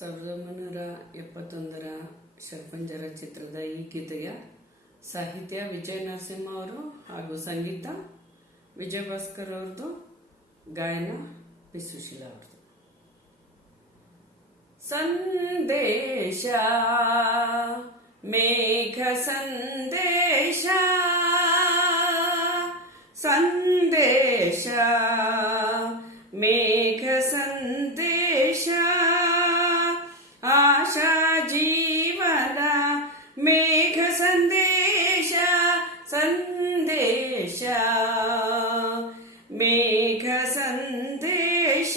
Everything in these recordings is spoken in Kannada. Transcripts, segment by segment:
1971ರ ಶರ್ಪಂಜರ ಚಿತ್ರದ ಈ ಗೀತೆಯ ಸಾಹಿತ್ಯ ವಿಜಯ ನರಸಿಂಹ ಅವರು ಹಾಗೂ ಸಂಗೀತ ವಿಜಯ ಭಾಸ್ಕರ್ ಅವ್ರದ್ದು, ಗಾಯನ ಪಿ ಸುಶೀಲಾ ಅವ್ರದ್ದು. ಸಂದೇಶ ಮೇಘ ಸಂದೇಶ, ಸಂದೇಶ ಮೇಘ ಸಂದೇಶ, ಆಶಾ ಜೀವನ ಮೇಘ ಸಂದೇಶ, ಸಂದೇಶ ಮೇಘ ಸಂದೇಶ,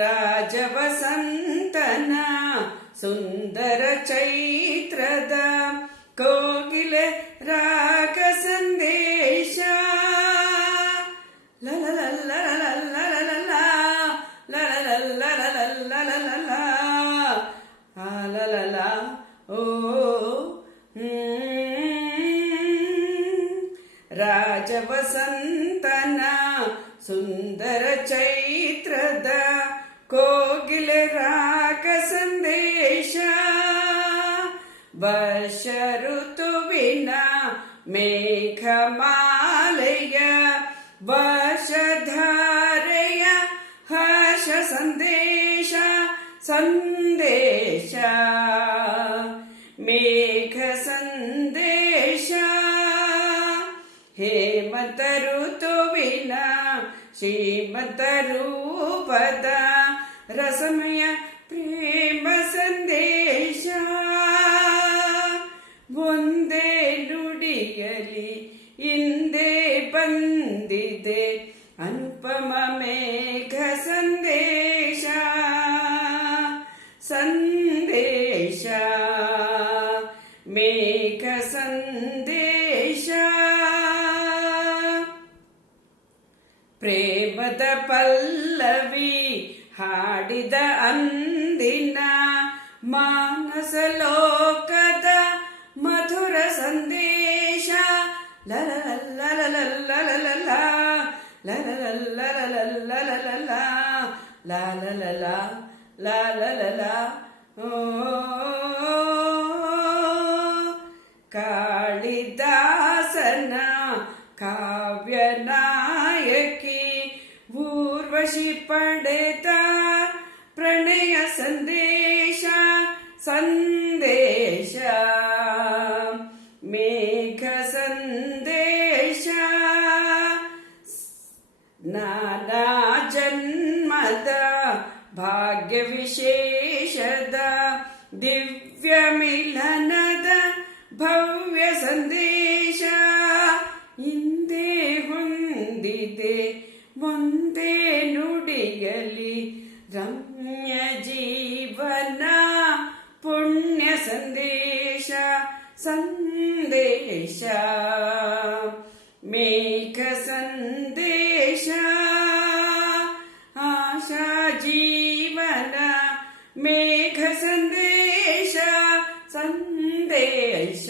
ರಾಜವಸಂತನ ಸುಂದರ ಚೈತ್ರದ ಕೋಗಿಲೆ ರಾಗ ಸಂದೇಶ, ರಾಜವಸಂತನ ಸುಂದರ ಚೈತ್ರದ ಕೋಗಿಲೆ ರಾಗ ಸಂದೇಶ, ವರ್ಷ ಋತುವಿನ ಮೇಘಮಾಲೆಯ ವರ್ಷಧಾರೆಯ ಹರ್ಷ ಸಂದೇಶ, ಸಂದೇಶ ಮೇಘ ಸಂದೇಶ, ಹೇಮಂತ ಋತುವಿನ ಶ್ರೀಮಂತ ರೂಪದ ರಸಮಯ ಪ್ರೇಮ ಸಂದೇಶ, ಒಂದೇ ನುಡಿಯಲಿ ಹಿಂದೆ ಬಂದಿದೆ ಅನುಪಮ ಮೇಘ ಸಂದೇಶ, ಸಂದೇಶ ಮೇಘ ಸಂದೇಶ, ಪ್ರೇಮದ ಪಲ್ಲವಿ ಹಾಡಿದ ಅಂದಿನ ಮಾನಸ ಲೋಕದ ಮಧುರ ಸಂದೇಶ, ಲಲಲಲ್ಲಲಲಲಲಲ ಲಲಲಲ್ಲಲಲಲಲಲ ಲಾಲಲಲ ಲಾಲಲಲ, ಕಾಳಿದಾಸನ ಕಾವ್ಯ ನಾಯಕಿ ಊರ್ವಶಿ ಪಡೆದ ಪ್ರಣಯ ಸಂದೇಶ, ಸಂದೇಶ ಮೇಘ ಸಂದೇಶ, ನಾನಾ ಜನ್ಮದ ಭಾಗ್ಯ ವಿಶೇಷದ ದಿವ್ಯ ಮಿಲನದ ಭವ್ಯ ಸಂದೇಶ, ಹಿಂದೆ ಹೊಂದಿದೆ ಒಂದೇ ನುಡಿಯಲಿ ರಮ್ಯ ಜೀವನ ಪುಣ್ಯ ಸಂದೇಶ, ಸಂದೇಶ ಮೇಘ ಸಂದೇಶ, ಆಶಾ ಜೀವನ ಮೇಘ ಸಂದೇಶ, ಸಂದೇಶ